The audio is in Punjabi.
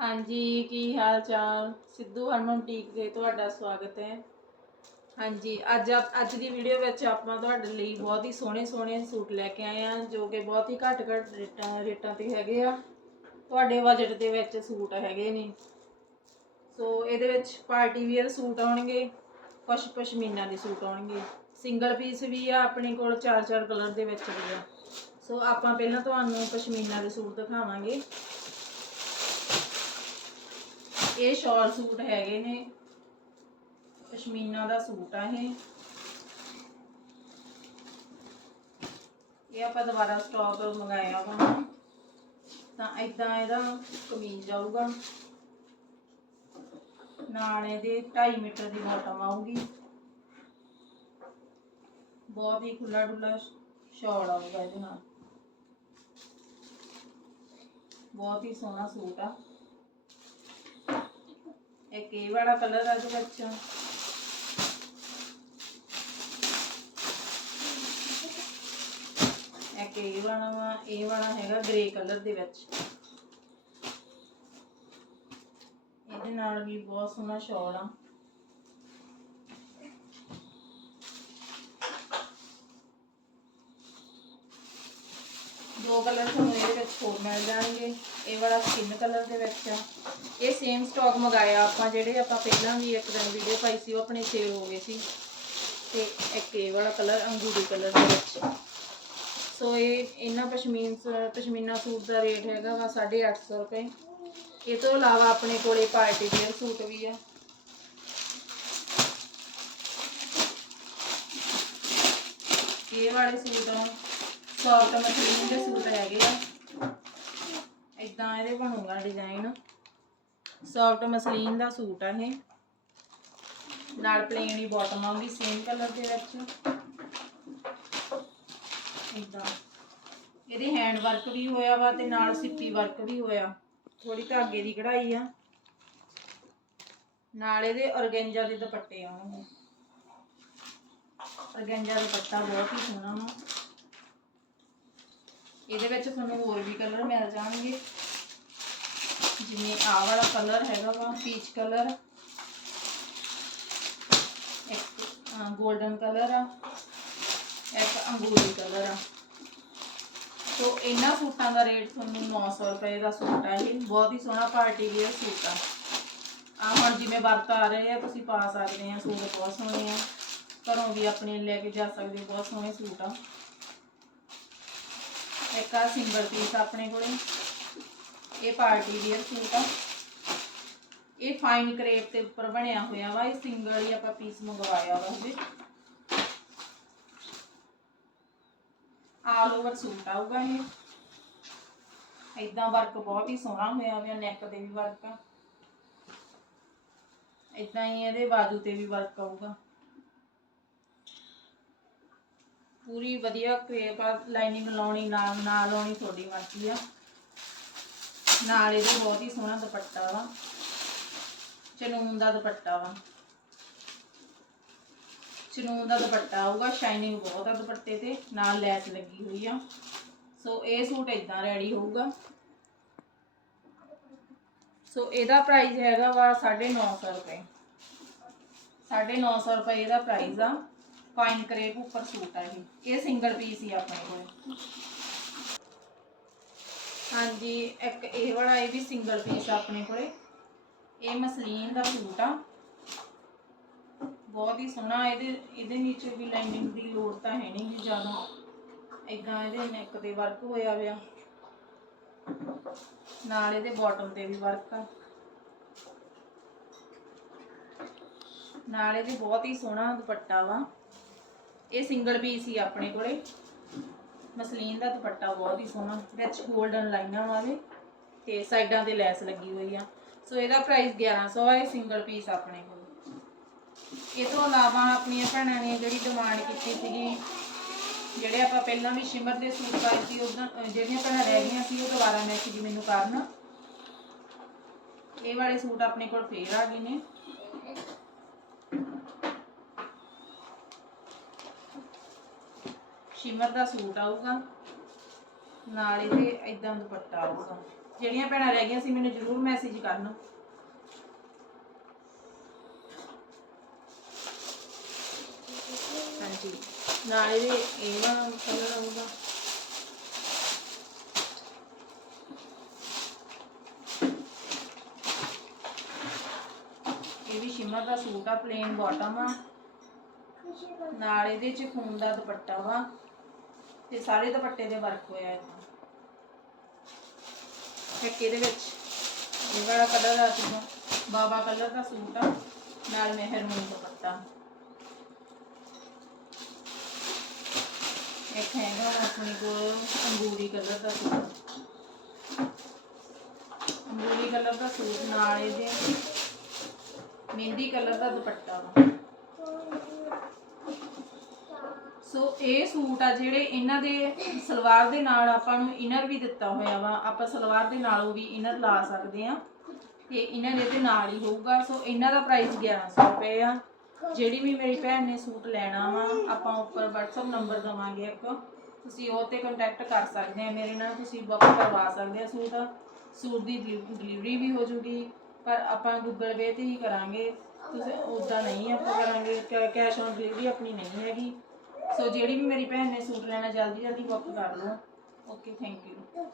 ਹਾਂਜੀ, ਕੀ ਹਾਲ ਚਾਲ? ਸਿੱਧੂ ਹਰਮਨ ਟੀਕ ਦੇ ਤੁਹਾਡਾ ਸਵਾਗਤ ਹੈ। ਹਾਂਜੀ, ਅੱਜ ਆਪ- ਅੱਜ ਦੀ ਵੀਡੀਓ ਵਿੱਚ ਆਪਾਂ ਤੁਹਾਡੇ ਲਈ ਬਹੁਤ ਹੀ ਸੋਹਣੇ ਸੋਹਣੇ ਸੂਟ ਲੈ ਕੇ ਆਏ ਆ ਜੋ ਕਿ ਬਹੁਤ ਹੀ ਘੱਟ ਘੱਟ ਰੇਟਾਂ ਰੇਟਾਂ ਤੇ ਹੈਗੇ ਆ। ਤੁਹਾਡੇ ਬਜਟ ਦੇ ਵਿੱਚ ਸੂਟ ਹੈਗੇ ਨੇ। ਸੋ ਇਹਦੇ ਵਿੱਚ ਪਾਰਟੀ ਵੇਅਰ ਸੂਟ ਆਉਣਗੇ, ਕੁਛ ਪਸ਼ਮੀਨਾ ਦੇ ਸੂਟ ਆਉਣਗੇ। ਸਿੰਗਲ ਪੀਸ ਵੀ ਆ, ਆਪਣੇ ਕੋਲ ਚਾਰ ਚਾਰ ਕਲਰ ਦੇ ਵਿੱਚ ਵੀ ਆ। ਸੋ ਆਪਾਂ ਪਹਿਲਾਂ ਤੁਹਾਨੂੰ ਪਸ਼ਮੀਨਾ ਦੇ ਸੂਟ ਦਿਖਾਵਾਂਗੇ। ਇਹ ਸ਼ਾਲ ਸੂਟ ਹੈਗੇ ਨੇ। ਪਸ਼ਮੀਨਾ ਦਾ ਸੂਟ ਆ ਇਹ। ਇਹ ਆਪਾਂ ਦੁਬਾਰਾ ਸਟਾਕ ਮੰਗਾਇਆ ਵਾ। ਤਾਂ ਇਦਾਂ ਇਹਦਾ ਕਮੀਜ਼ ਆਊਗਾ ਨਾਲ ਇਹਦੇ 2.5 ਮੀਟਰ ਦੀ ਬਾਟਮ ਆਊਗੀ। ਬਹੁਤ ਹੀ ਖੁੱਲਾ ਡੁੱਲਾ ਸ਼ਾਲ ਆਊਗਾ ਇਹਦੇ ਨਾਲ। ਬਹੁਤ ਹੀ ਸੋਹਣਾ ਸੂਟ ਆ। ਇੱਕ ਇਹ ਵਾਲਾ ਕਲਰ ਆ ਇਹਦੇ ਵਿੱਚ ਇੱਕ ਇਹ ਵਾਲਾ ਵਾ? ਇਹ ਵਾਲਾ ਹੈਗਾ ਗ੍ਰੇ ਕਲਰ ਦੇ ਵਿੱਚ। ਇਹਦੇ ਨਾਲ ਵੀ ਬਹੁਤ ਸੋਹਣਾ ਸ਼ਾਲ ਆ। ਦੋ ਕਲਰ ਤੁਹਾਨੂੰ ਇਹਦੇ ਵਿੱਚ ਹੋਰ ਮਿਲ ਜਾਣਗੇ। ਇਹ ਵਾਲਾ ਸਕਿਨ ਕਲਰ ਦੇ ਵਿੱਚ ਆ। ਇਹ ਸੇਮ ਸਟਾਕ ਮੰਗਾਇਆ ਆਪਾਂ, ਜਿਹੜੇ ਆਪਾਂ ਪਹਿਲਾਂ ਵੀ ਇੱਕ ਦਿਨ ਵੀਡੀਓ ਪਾਈ ਸੀ, ਉਹ ਆਪਣੇ ਸੇਲ ਹੋ ਗਏ ਸੀ। ਤੇ ਇੱਕ ਇਹ ਵਾਲਾ ਕਲਰ ਅੰਗੂਰੀ ਕਲਰ ਦੇ ਵਿੱਚ। ਸੋ ਇਹ ਇਹਨਾਂ ਪਸ਼ਮੀਨ ਪਸ਼ਮੀਨਾ ਸੂਟ ਦਾ ਰੇਟ ਹੈਗਾ ਵਾ 850 ਰੁਪਏ। ਇਹ ਤੋਂ ਇਲਾਵਾ ਆਪਣੇ ਕੋਲੇ ਪਾਰਟੀ ਵੇਅਰ ਸੂਟ ਵੀ ਆ। ਇਹ ਵਾਲੇ ਸੂਟ ਸੌਫਟ ਮਟੀਰੀਅਲ ਦੇ ਸੂਟ ਹੈਗੇ ਆ। ਇਦਾਂ ਇਹਦੇ ਬਣੂਗਾ ਡਿਜ਼ਾਈਨ ਸੌਫਟ ਮਸਲੀਨ ਦਾ ਸੂਟ ਆ ਇਹ। ਨਾਲ ਪਲੇਨ ਹੀ ਬਾਟਮ ਆਉਂਗੀ ਸੇਮ ਕਲਰ ਦੇ ਵਿੱਚ। ਇਦਾਂ ਇਹਦੇ ਹੈਂਡ ਵਰਕ ਵੀ ਹੋਇਆ ਵਾ ਤੇ ਨਾਲ ਸਿੱਪੀ ਵਰਕ ਵੀ ਹੋਇਆ। ਥੋੜੀ ਧਾਗੇ ਦੀ ਕਢਾਈ ਆ। ਨਾਲ ਇਹਦੇ ਔਰਗੈਂਜਾ ਦੇ ਦੁਪੱਟੇ ਆਉਣਗੇ ਔਰਗੈਂਜਾ ਦੁਪੱਟਾ ਬਹੁਤ ਹੀ ਸੋਹਣਾ ਵਾ। ਇਹਦੇ ਵਿੱਚ ਤੁਹਾਨੂੰ ਹੋਰ ਵੀ ਕਲਰ ਮਿਲ ਜਾਣਗੇ। ਜਿਵੇਂ ਆਹ ਵਾਲਾ ਕਲਰ ਹੈਗਾ ਵਾ ਪੀਚ ਕਲਰ ਇੱਕ 골ਡਨ ਕਲਰ ਆ। ਇੱਕ ਅੰਗੂਰੀ ਕਲਰ ਆ। ਸੋ ਇਹਨਾਂ ਸੂਟਾਂ ਦਾ ਰੇਟ ਤੁਹਾਨੂੰ 900 ਰੁਪਏ ਦਾ ਸੂਟ ਆ ਇਹ। ਬਹੁਤ ਹੀ ਸੋਹਣਾ ਪਾਰਟੀ ਵੇਅਰ ਸੂਟ ਆ। ਆ ਹੁਣ ਜਿਵੇਂ ਵਰਤ ਆ ਰਹੇ ਆ ਤੁਸੀਂ ਪਾ ਸਕਦੇ ਆ ਸੂਟ ਬਹੁਤ ਸੋਹਣੇ ਆ। ਘਰੋਂ ਵੀ ਆਪਣੇ ਲੈ ਕੇ ਜਾ ਸਕਦੇ ਹੋ, ਬਹੁਤ ਸੋਹਣੇ ਸੂਟ ਆ। ਇੱਕ ਆ ਸਿੰਗਲ ਪੀਸ ਆਪਣੇ ਕੋਲੇ। ਇਹ ਪਾਰਟੀ ਵੇਅਰ ਸੂਟ ਆ। ਇਹ ਫਾਈਨ ਕਰੇਪ ਤੇ ਉੱਪਰ ਬਣਿਆ ਹੋਇਆ ਵਾ। ਇਹ ਸਿੰਗਲ ਹੀ ਆਪਾਂ ਪੀਸ ਮੰਗਵਾਇਆ ਵਾ ਉਹਦੇ ਆਲ ਓਵਰ ਸੂਟ ਆਊਗਾ ਇਹ। ਇਦਾਂ ਵਰਕ ਬਹੁਤ ਹੀ ਸੋਹਣਾ ਹੋਇਆ ਹੋਇਆ ਨੈਕ ਤੇ ਵੀ ਵਰਕ ਆ। ਇਦਾਂ ਹੀ ਇਹਦੇ ਬਾਜੂ ਤੇ ਵੀ ਵਰਕ ਆਊਗਾ। ਪੂਰੀ ਵਧੀਆ ਕਰੇਪ ਆ, ਲਾਈਨਿੰਗ ਲਾਉਣੀ, ਨਾਲ ਨਾ ਲਾਉਣੀ ਤੁਹਾਡੀ ਮਰਜ਼ੀ ਆ। ਨਾਲ ਇਹਦੇ ਬਹੁਤ ਹੀ ਸੋਹਣਾ ਦੁਪੱਟਾ ਵਾ। ਚਨੂਨ ਦਾ ਦੁਪੱਟਾ ਵਾ। ਚਨੂਨ ਦਾ ਦੁਪੱਟਾ ਆਊਗਾ ਸ਼ਾਈਨਿੰਗ ਬਹੁਤ ਆ ਦੁਪੱਟੇ ਤੇ, ਨਾਲ ਲੈਸ ਲੱਗੀ ਹੋਈ ਆ। ਸੋ ਇਹ ਸੂਟ ਇਦਾਂ ਰੈਡੀ ਹੋਊਗਾ। ਸੋ ਇਹਦਾ ਪ੍ਰਾਈਸ ਹੈਗਾ ਵਾ 950 ਰੁਪਏ। 950 ਰੁਪਏ ਇਹਦਾ ਪ੍ਰਾਈਸ ਆ। ਫਾਈਨ ਕਰੇਪ ਉੱਪਰ ਸੂਟ ਆ ਇਹ। ਇਹ ਸਿੰਗਲ ਪੀਸ ਹੀ ਆਪਣੇ ਕੋਲ। ਹਾਂਜੀ, ਇੱਕ ਇਹ ਵਾਲਾ ਇਹ ਵੀ ਸਿੰਗਲ ਪੀਸ ਆਪਣੇ ਕੋਲੇ। ਇਹ ਮਸਲੀਨ ਦਾ ਸੂਟ ਆ। ਬਹੁਤ ਹੀ ਸੋਹਣਾ। ਇਹਦੇ ਇਹਦੇ ਨੀਚੇ ਵੀ ਲਾਈਨਿੰਗ ਦੀ ਲੋੜ ਤਾਂ ਹੈ ਨਹੀਂ ਜੀ ਜ਼ਿਆਦਾ। ਇਦਾਂ ਇਹਦੇ ਨੈਕ ਤੇ ਵਰਕ ਹੋਇਆ ਹੋਇਆ ਨਾਲ ਇਹਦੇ ਬਾਟਮ ਤੇ ਵੀ ਵਰਕ ਆ। ਨਾਲ ਇਹਦੇ ਬਹੁਤ ਹੀ ਸੋਹਣਾ ਦੁਪੱਟਾ ਵਾ। ਇਹ ਸਿੰਗਲ ਪੀਸ ਹੀ ਆਪਣੇ ਕੋਲੇ। ਮਸਲੀਨ ਦਾ ਦੁਪੱਟਾ ਬਹੁਤ ਹੀ ਸੋਹਣਾ, ਵਿੱਚ 골ਡਨ ਲਾਈਨਾਂ ਵਾਲੇ ਤੇ ਸਾਈਡਾਂ ਤੇ ਲੈਸ ਲੱਗੀ ਹੋਈ ਆ। ਸੋ ਇਹਦਾ ਪ੍ਰਾਈਸ 1100 ਹੈ ਸਿੰਗਲ ਪੀਸ ਆਪਣੇ ਕੋਲ। ਇਹ ਤੋਂ ਇਲਾਵਾ ਆਪਣੀਆਂ ਭੈਣਾਂ ਨੇ ਜਿਹੜੀ ਡਿਮਾਂਡ ਕੀਤੀ ਸੀਗੀ, ਜਿਹੜੇ ਆਪਾਂ ਪਹਿਲਾਂ ਵੀ ਸ਼ਿਮਰ ਦੇ ਸੂਟ ਪਾਏ ਸੀ ਉਦੋਂ ਜਿਹੜੀਆਂ ਭੈਣਾਂ ਰਹਿ ਗਈਆਂ ਸੀ, ਉਹ ਦੁਬਾਰਾ ਮੈਸੇਜ ਮੈਨੂੰ ਕਰਨ। ਇਹ ਵਾਲੇ ਸੂਟ ਆਪਣੇ ਕੋਲ ਫੇਰ ਆ ਗਏ ਨੇ। ਸ਼ਿਮਰ ਦਾ ਸੂਟ ਆਊਗਾ, ਨਾਲ ਇਹਦੇ ਇਦਾਂ ਦੁਪੱਟਾ ਆਊਗਾ। ਜਿਹੜੀਆਂ ਭੈਣਾਂ ਰਹਿ ਗਈਆਂ ਸੀ, ਮੈਨੂੰ ਜ਼ਰੂਰ ਮੈਸੇਜ ਕਰਨਾ। ਹਾਂਜੀ, ਨਾਲ ਇਹਦੇ ਇਹ ਕਲਰ ਆਊਗਾ। ਇਹ ਵੀ ਸ਼ਿਮਰ ਦਾ ਸੂਟ ਆ ਪਲੇਨ ਬਾਟਮ ਆ। ਨਾਲ ਇਹਦੇ ਚ ਖੂਨ ਦਾ ਦੁਪੱਟਾ ਵਾ। ਤੇ ਸਾਰੇ ਦੁਪੱਟੇ ਦੇ ਵਰਕ ਹੋਇਆ ਹੈ ਇੱਕ ਇਹਦੇ ਵਿੱਚ। ਇਹ ਵਾਲਾ ਕਲਰ ਆ ਸੀਗਾ। ਬਾਬਾ ਕਲਰ ਦਾ ਸੂਟ ਆ। ਨਾਲ ਮਹਿਰੂਨ ਦੁਪੱਟਾ। ਇੱਕ ਹੈਗਾ ਆਪਣੇ ਕੋਲ ਅੰਗੂਰੀ ਕਲਰ ਦਾ ਸੂਟ। ਅੰਗੂਰੀ ਕਲਰ ਦਾ ਸੂਟ ਨਾਲ ਇਹਦੇ ਮਹਿੰਦੀ ਕਲਰ ਦਾ ਦੁਪੱਟਾ ਵਾ। ਸੋ ਇਹ ਸੂਟ ਆ ਜਿਹੜੇ ਇਹਨਾਂ ਦੇ ਸਲਵਾਰ ਦੇ ਨਾਲ ਆਪਾਂ ਨੂੰ ਇਨਰ ਵੀ ਦਿੱਤਾ ਹੋਇਆ ਵਾ। ਆਪਾਂ ਸਲਵਾਰ ਦੇ ਨਾਲੋਂ ਵੀ ਇਨਰ ਲਾ ਸਕਦੇ ਆ ਤੇ ਇਹਨਾਂ ਦੇ ਤੇ ਨਾਲ ਹੀ ਹੋਊਗਾ। ਸੋ ਇਹਨਾਂ ਦਾ ਪ੍ਰਾਈਸ 1100 ਰੁਪਏ ਆ। ਜਿਹੜੀ ਵੀ ਮੇਰੀ ਭੈਣ ਨੇ ਸੂਟ ਲੈਣਾ ਵਾ, ਆਪਾਂ ਉੱਪਰ WhatsApp ਨੰਬਰ ਦਵਾਂਗੇ ਇੱਕ। ਤੁਸੀਂ ਉਹ ਤੇ ਕੰਟੈਕਟ ਕਰ ਸਕਦੇ ਆ। ਮੇਰੇ ਨਾਲ ਤੁਸੀਂ ਬੁੱਕ ਕਰਵਾ ਸਕਦੇ ਆ ਸੂਟ। ਸੂਟ ਦੀ ਡਿਲੀਵਰੀ ਵੀ ਹੋ ਜੂਗੀ। ਪਰ ਆਪਾਂ ਗੂਗਲ ਪੇ ਤੇ ਹੀ ਕਰਾਂਗੇ। ਤੁਸੀਂ ਉਦਾਂ ਨਹੀਂ ਆਪਾਂ ਕਰਾਂਗੇ। ਕੈਸ਼ ਔਨ ਡਿਲੀਵਰੀ ਆਪਣੀ ਨਹੀਂ ਹੈਗੀ। ਸੋ ਜਿਹੜੀ ਵੀ ਮੇਰੀ ਭੈਣ ਨੇ ਸੂਟ ਲੈਣਾ ਜਲਦੀ ਜਲਦੀ ਬੁੱਕ ਕਰ ਲਓ। Okay thank you